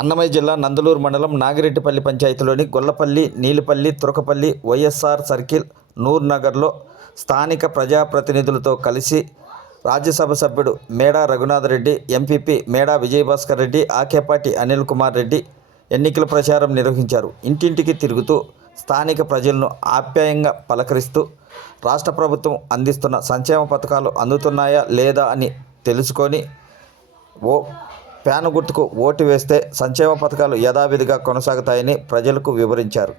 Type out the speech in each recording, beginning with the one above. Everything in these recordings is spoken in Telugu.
అన్నమయ్య జిల్లా నందలూరు మండలం నాగిరెడ్డిపల్లి పంచాయతీలోని గొల్లపల్లి, నీలిపల్లి, తురకపల్లి, వైఎస్ఆర్ సర్కిల్, నూర్ నగర్లో స్థానిక ప్రజాప్రతినిధులతో కలిసి రాజ్యసభ సభ్యుడు మేడా రఘునాథరెడ్డి, ఎంపీపీ మేడా విజయభాస్కర్ రెడ్డి, ఆకేపాటి అనిల్ కుమార్ రెడ్డి ఎన్నికల ప్రచారం నిర్వహించారు. ఇంటింటికి తిరుగుతూ స్థానిక ప్రజలను ఆప్యాయంగా పలకరిస్తూ రాష్ట్ర ప్రభుత్వం అందిస్తున్న సంక్షేమ పథకాలు అందుతున్నాయా లేదా అని తెలుసుకొని ఫ్యాను గుర్తుకు ఓటు వేస్తే సంక్షేమ పథకాలు యథావిధిగా కొనసాగుతాయని ప్రజలకు వివరించారు.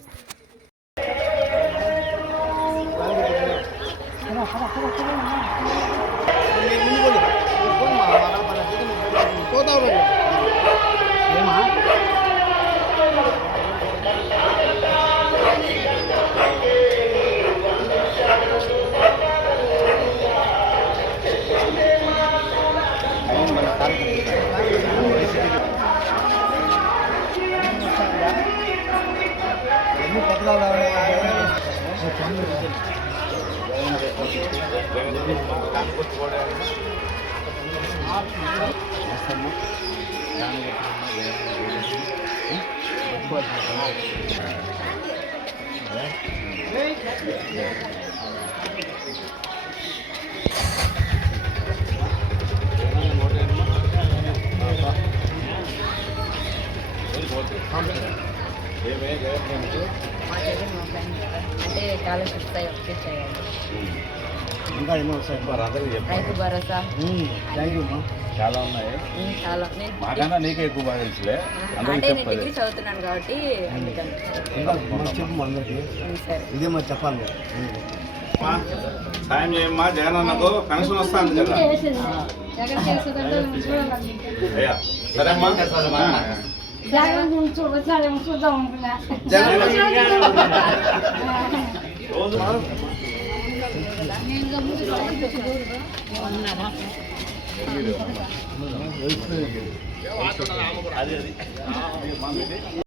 అంటే స్కాలర్షిప్స్ వచ్చేసాయండి. ఇంకా ఎన్నో వస్తాయి. రైతు భరోసా చాలా ఉన్నాయి. చాలా మాకన్నా నీకే ఎక్కువ బాగా తెలుసులే. అంటే నేను డిగ్రీ చదువుతున్నాను కాబట్టి అందుకని చెప్పు అందరికి సరే ఇదే మరి చెప్పాలి. సాయం చేయమ్మా, జగన్ అన్నకు కనెక్షన్ వస్తుంది కదా. అయ్యా సరేమ్మా.